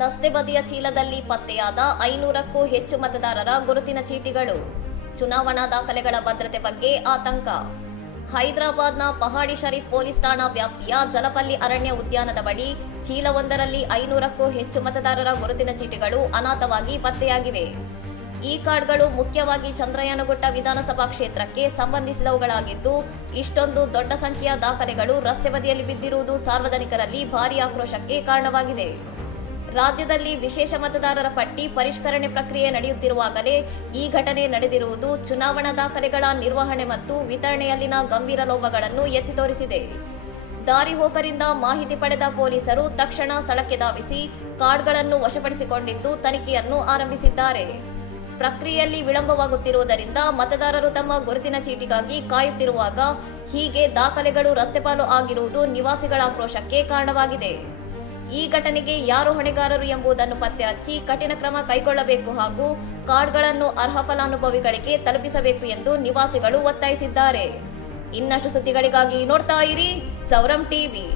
ರಸ್ತೆ ಬದಿಯ ಚೀಲದಲ್ಲಿ ಪತ್ತೆಯಾದ 500ಕ್ಕೂ ಹೆಚ್ಚು ಮತದಾರರ ಗುರುತಿನ ಚೀಟಿಗಳು. ಚುನಾವಣಾ ದಾಖಲೆಗಳ ಭದ್ರತೆ ಬಗ್ಗೆ ಆತಂಕ. ಹೈದರಾಬಾದ್ನ ಪಹಾಡಿ ಶರೀಫ್ ಪೊಲೀಸ್ ಠಾಣಾ ವ್ಯಾಪ್ತಿಯ ಜಲಪಲ್ಲಿ ಅರಣ್ಯ ಉದ್ಯಾನದ ಬಳಿ ಚೀಲವೊಂದರಲ್ಲಿ 500ಕ್ಕೂ ಹೆಚ್ಚು ಮತದಾರರ ಗುರುತಿನ ಚೀಟಿಗಳು ಅನಾಥವಾಗಿ ಪತ್ತೆಯಾಗಿವೆ. ಈ ಕಾರ್ಡ್ಗಳು ಮುಖ್ಯವಾಗಿ ಚಂದ್ರಯಾನಗುಟ್ಟ ವಿಧಾನಸಭಾ ಕ್ಷೇತ್ರಕ್ಕೆ ಸಂಬಂಧಿಸಿದವುಗಳಾಗಿದ್ದು, ಇಷ್ಟೊಂದು ದೊಡ್ಡ ಸಂಖ್ಯೆಯ ದಾಖಲೆಗಳು ರಸ್ತೆ ಬದಿಯಲ್ಲಿ ಬಿದ್ದಿರುವುದು ಸಾರ್ವಜನಿಕರಲ್ಲಿ ಭಾರೀ ಆಕ್ರೋಶಕ್ಕೆ ಕಾರಣವಾಗಿದೆ. ರಾಜ್ಯದಲ್ಲಿ ವಿಶೇಷ ಮತದಾರರ ಪಟ್ಟಿ ಪರಿಷ್ಕರಣೆ ಪ್ರಕ್ರಿಯೆ ನಡೆಯುತ್ತಿರುವಾಗಲೇ ಈ ಘಟನೆ ನಡೆದಿರುವುದು ಚುನಾವಣಾ ದಾಖಲೆಗಳ ನಿರ್ವಹಣೆ ಮತ್ತು ವಿತರಣೆಯಲ್ಲಿನ ಗಂಭೀರ ಲೋಪಗಳನ್ನು ಎತ್ತಿ ತೋರಿಸಿದೆ. ದಾರಿ ಹೋಕರಿಂದ ಮಾಹಿತಿ ಪಡೆದ ಪೊಲೀಸರು ತಕ್ಷಣ ಸ್ಥಳಕ್ಕೆ ಧಾವಿಸಿ ಕಾರ್ಡ್ಗಳನ್ನು ವಶಪಡಿಸಿಕೊಂಡಿದ್ದು ತನಿಖೆಯನ್ನು ಆರಂಭಿಸಿದ್ದಾರೆ. ಪ್ರಕ್ರಿಯೆಯಲ್ಲಿ ವಿಳಂಬವಾಗುತ್ತಿರುವುದರಿಂದ ಮತದಾರರು ತಮ್ಮ ಗುರುತಿನ ಚೀಟಿಗಾಗಿ ಕಾಯುತ್ತಿರುವಾಗ ಹೀಗೆ ದಾಖಲೆಗಳು ರಸ್ತೆಪಾಲು ಆಗಿರುವುದು ನಿವಾಸಿಗಳ ಆಕ್ರೋಶಕ್ಕೆ ಕಾರಣವಾಗಿದೆ. ಈ ಘಟನೆಗೆ ಯಾರು ಹೊಣೆಗಾರರು ಎಂಬುದನ್ನು ಪತ್ತೆ ಹಚ್ಚಿ ಕಠಿಣ ಕ್ರಮ ಕೈಗೊಳ್ಳಬೇಕು ಹಾಗೂ ಕಾರ್ಡ್ಗಳನ್ನು ಅರ್ಹ ಫಲಾನುಭವಿಗಳಿಗೆ ತಲುಪಿಸಬೇಕು ಎಂದು ನಿವಾಸಿಗಳು ಒತ್ತಾಯಿಸಿದ್ದಾರೆ. ಇನ್ನಷ್ಟು ಸುದ್ದಿಗಳಿಗಾಗಿ ನೋಡ್ತಾ ಇರಿ ಸೌರಂ ಟಿವಿ.